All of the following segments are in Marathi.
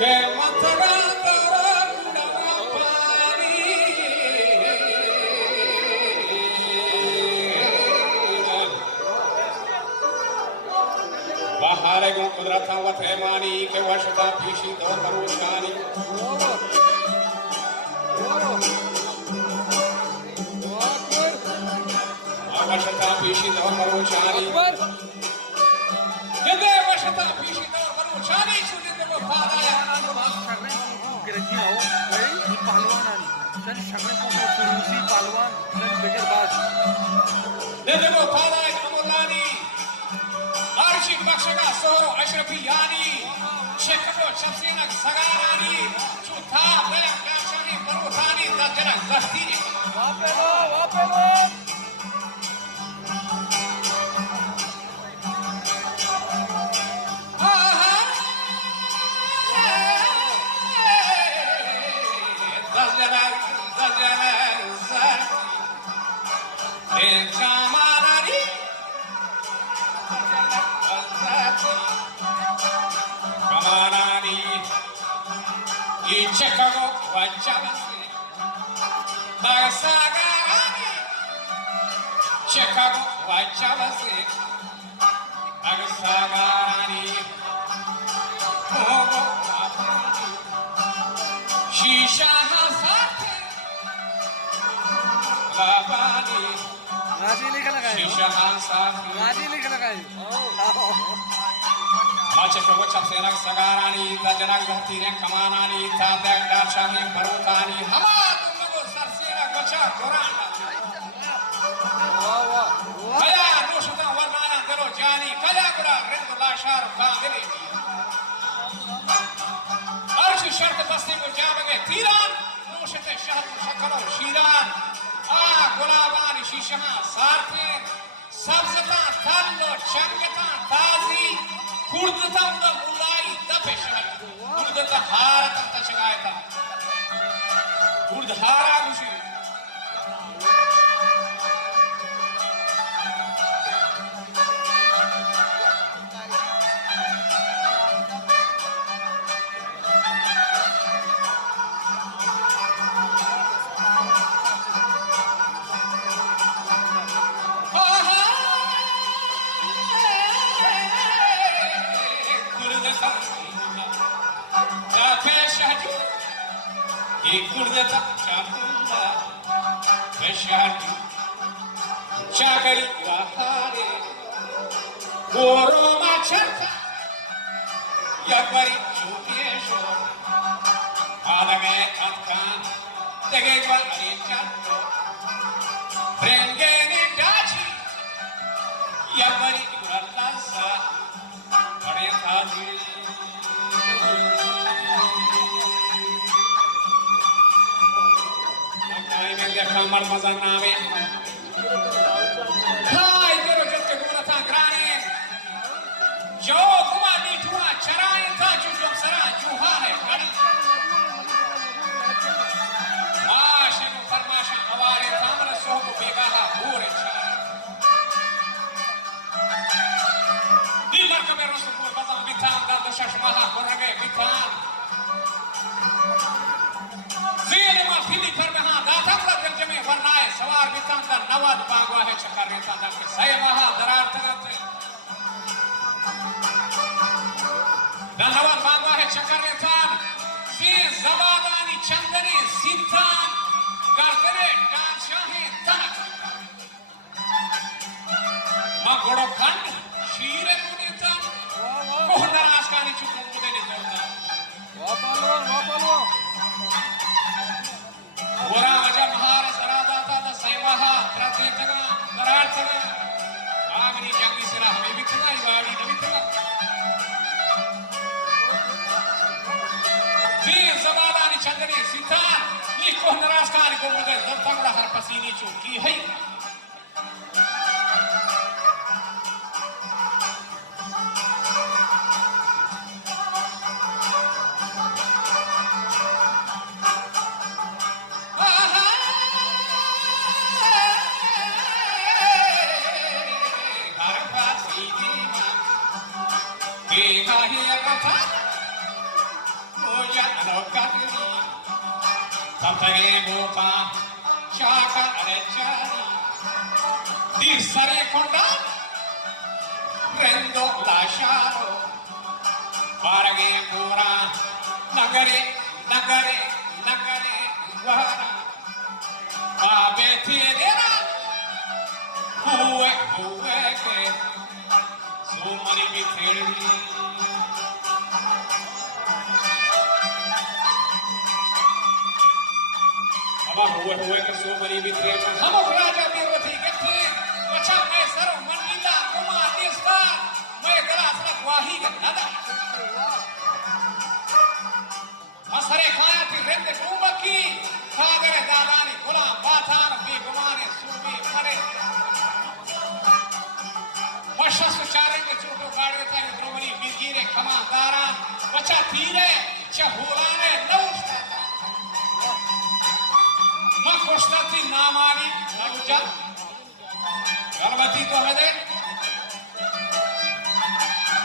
que mataganda mapani bahare gun kudrata wa themani ke washta pishi do karushani washta pishi do karushani ke washta pishi do karushani shudi ko fadaya पहलवान सगळे पुरुषी पहलवान बेगरबाज देखो फadaya amulani arshi bakshaga sohro ashrafi yani shekko chafsina sagarani chutha bela kashani barutani dajana gasti वापेलो Chicago, Wanchalasi, Bagasagarani, Chicago, Wanchalasi, Bagasagarani, Mogo, Shisha Hasati, Labani, Shisha Hasati, Macheko Chapsenak Sagarani, Dajanak Gatirian Kamanani, Tadak Dachani, Barutani, Hamad, Mago Sarsira, Gacha, Goranda. Kaya, Nushata, Warnaya, Dero Jani, Kayagura, Rendo Lashar, Kagiri. Arshi Sharta Festival Jabage, Tiran, Nushate Shahatu Shakalo, Shiran, Gulabani, Shishaha, Sarti, Sabzata, Tallo, Changata, Tazi. Kurdatan da mulai da peşine. Kurdata haratan da şikayeta. Kurd hara kuşu. Kurdata chakunda veshani chakari wahare goro machata yakari chupiyesho adage atkan dege gwari chatto brengene dachi yakari urallasa kare thadi Kamar mazan name. Hai kero jatte guna ta grane. Jo kuma ni tuwa charai ta chujom sara juhane gadi. Maashe no farmasha aware tamra sohko begaha bure chara. Dil marka me rosupur bazam bitan dardo shashmaha korage bitan. Zile mal fili par meha data Warnaya sawar bitan da nawad bagwa hai chakarita da ke saymaha darar tarate da nawad bagwa hai chakarita si zabadani chandani sitan gardane dan shahi tanak ma godo khand shire kunita kohna askani chukku mudene dorda वापलो Ora aja mahara saradata da saymaha pratetaga darartaga agni jangi sira hame bitna iwadi nabitna ji zabadani chandani sitan ni kohnaras kari ko mude dartangda har pasini chu ki hai Sapere Bopa, Chaka Arecciani, di Sare Condat, Rendo Lasciaro, Paraghe ancora, Nagare, Nagare, Nagare, Guara, Abeti Edera, Ue, che Sumani Viteri. हुए के सोमरी वित्रे हम राजा देवती गथे अच्छा मैं सरो मनमीला कुमा देस्ता मैं गला सला वाही नदा मसरे खाया थी रेत कुंबकी सागरे दालानी गुलाम बाथान भी गुमाने सूबी खड़े वर्षा सुचारे के छोटो गाड़े था द्रोमनी बिरगीरे खमा दारा बच्चा तीरे चहुलाने नौस्ता मां कोष्टाती नामानी नौजा गलबती तो हदे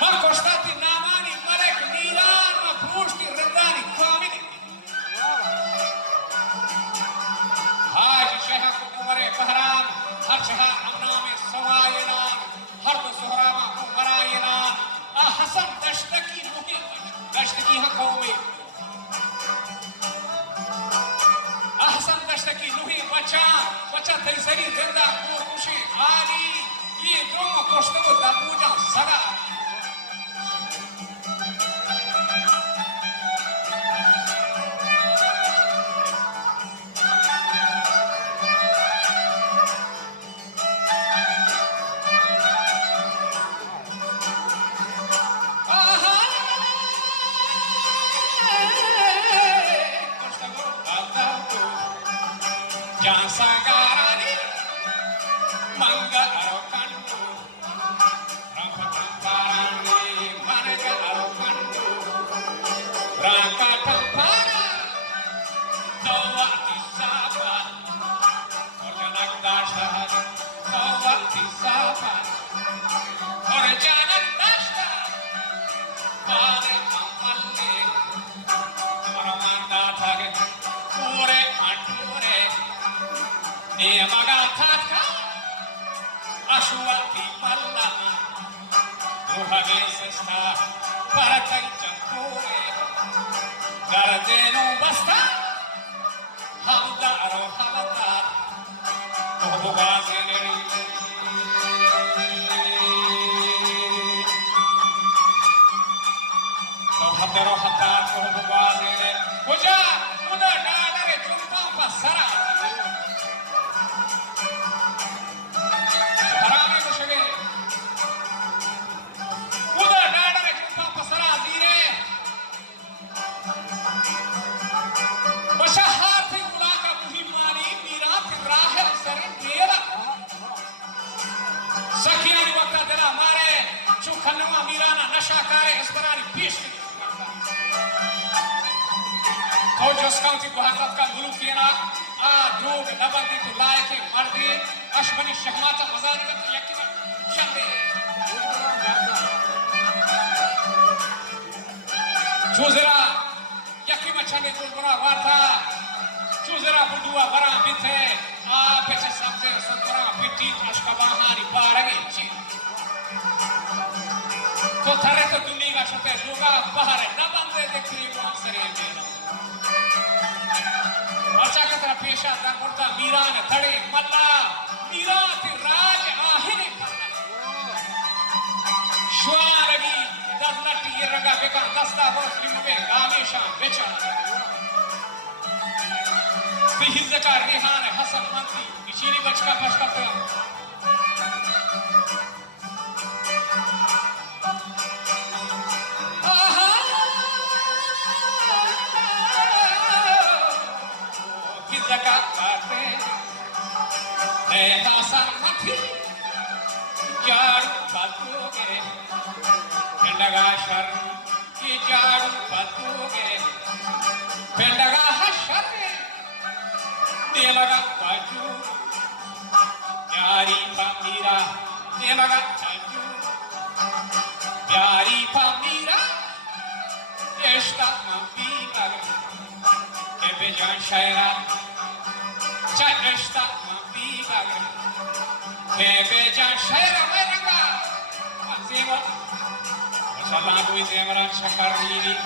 मां कोष्टाती नामानी मलक नीलान मां प्रूष्टी रंदानी कामिनी आज शहर कुमरे बहराम हर शहर अमनामे सवायनान हर तो सुहरामा कुमरायनान आ हसन दश्तकी मुहिम दश्तकी हाँ कौमे की लुही बचा तैसरी जिंदा को खुशी आली ये दोनों कोष्टो दापूजा सदा Jansagarani manga arokandu rampatamparani manga arokandu rakatampara tawa tisaba orjanak dashad tawa tisaba orjanak dashad pare amalle oramanda thage pure anture Magathaka Ashwati Malla Ruhage Sesta Paratai Champure Gardeno Basta Hamda Aro Hamada Obugazeneri Hamdaro Hatat Obugazeneri Kuja Muda Nadare Jumpa Pasara खन्नवा मीराना नशा करे इस तरह पीस तो जो स्काउटी भारत का मुल्क केना आ द्रोग नबंदी तो लायक मर्दी अशबनी शहमाता मजानी का यकीन शंदे चुजरा यकीन चंदे चुजरा वार्ता चुजरा बुडुआ बरा बिथे आ पेचे सबसे संतरा पिटी अशकबाहानी पारगे ची तो थारे तो दुनिया का छपे लोगा बाहर है ना बंदे देखिए वो सरे में अच्छा का तरह पेशा दरमुर्दा मीरान थड़े मल्ला मीरान ते राज आहिने श्वारगी दजलटी ये रंगा बेका दस्ता वर्ष लिमुबे गामेशा बेचा बिहिज़ का रिहान हसन मंत्री इचीनी बचका बचका तो Hasan mati jar patuge pendaga shar ki jar patuge pendaga hashar delaga paju yari pamira delaga paju yari pamira esta mambira bejan şayran çarşta mavi bagır he bejan şayran mayraga zema masalangu zemran şakarini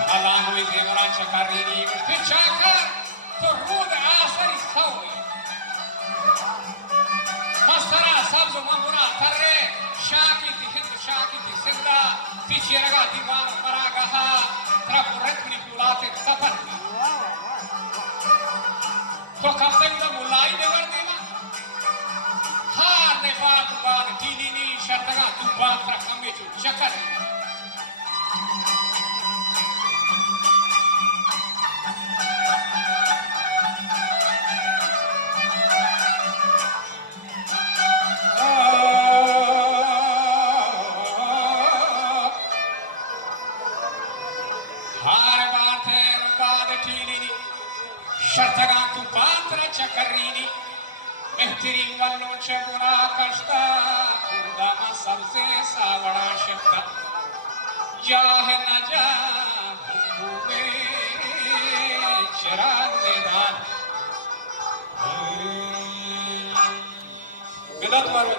masalangu zemran şakarini müstechakar turud asari sawi masara sabzo mamura tarre şakiti hind şakiti sinda fichiraga divan maragaha trapuret manipulate safar तो कब तक तो मुलाई नगर देना हार ने बात टीनी नी शर्तगा तू बात रखा में जो चक्कर हार बात टीनी नी शर्तगा तू पात्र चक्करीनी बेहतरीन वालों चुना कष्टा खुदामा सबसे सावड़ा शब्द जाहे न जा भूमे चिराग मैदान गलत मारो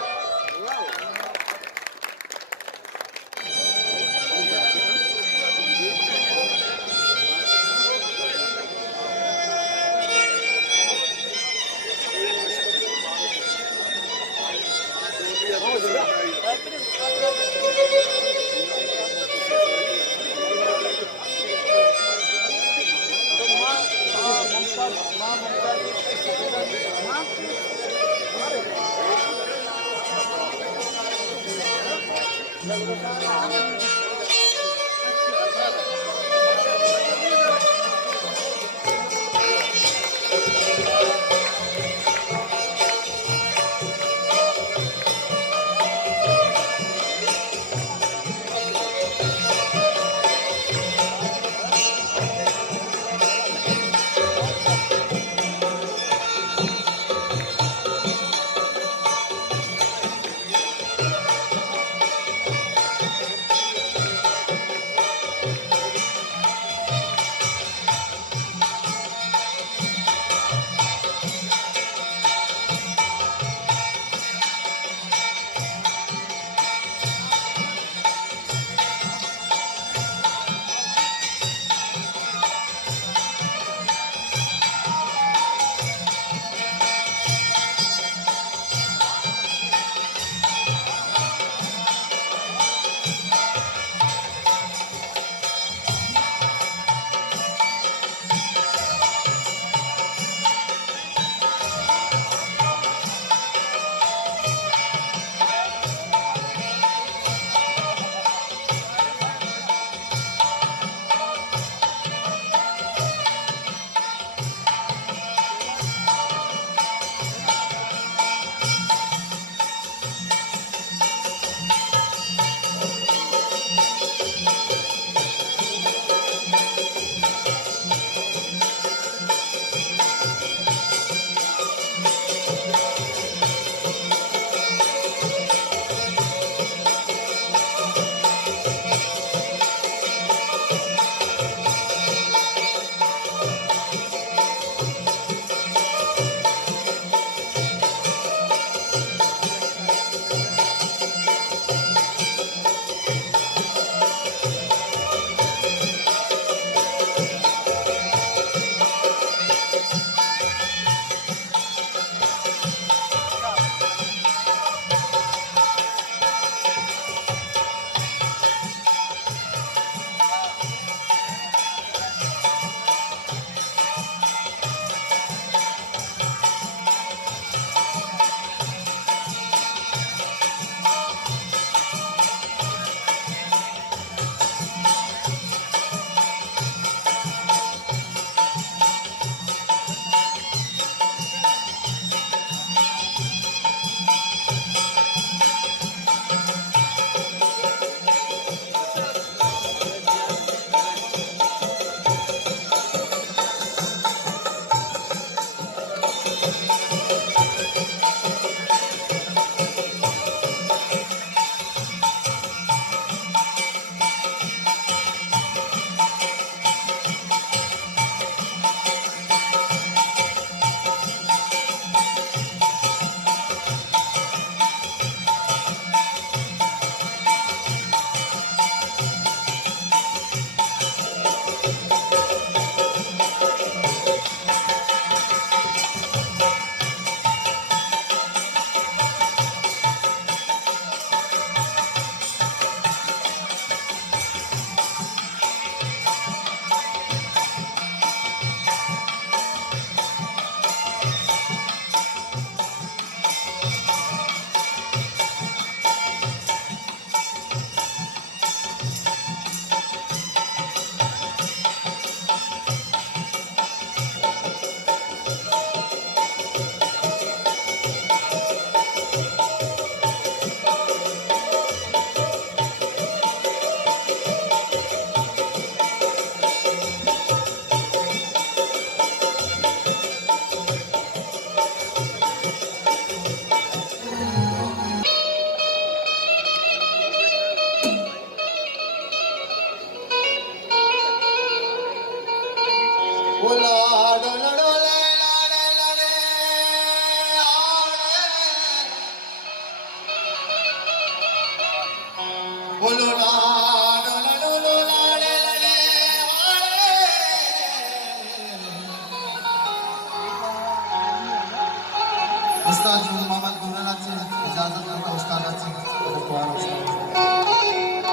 उस्ताद मोहम्मद गुरनाथ से इजाजत करता उस्ताद से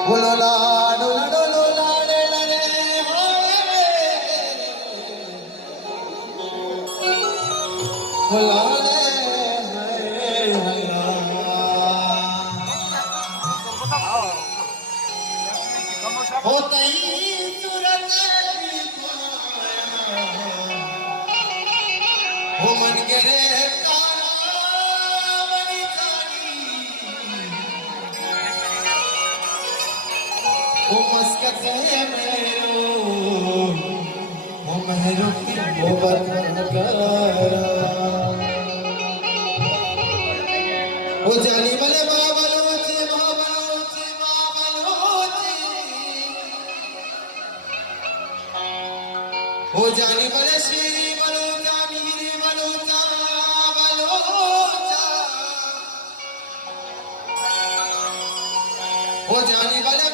बोलो लाडो लाडो लाडे लाडे बोलो होता ही सूरत हो मन गिरे वो मस्कत है मेरो वो महरों की मोहब्बत वो जानी वाले बाबलोची वो जानी वाले श्री बलोचा मीरी बलोचा वो जानी वाले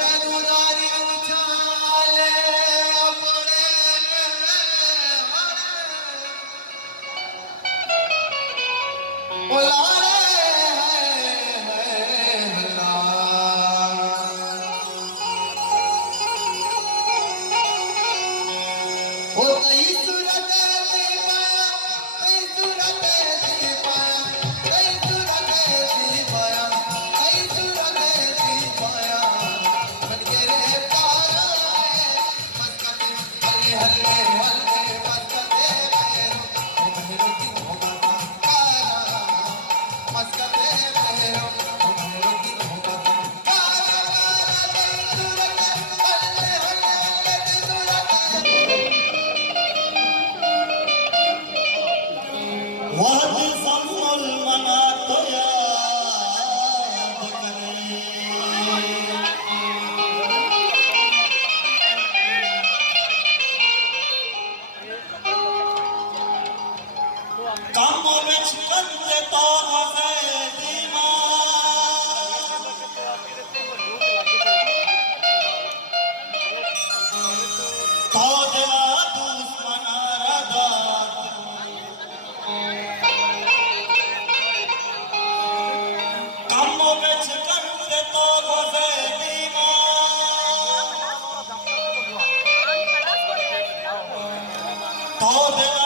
Oh,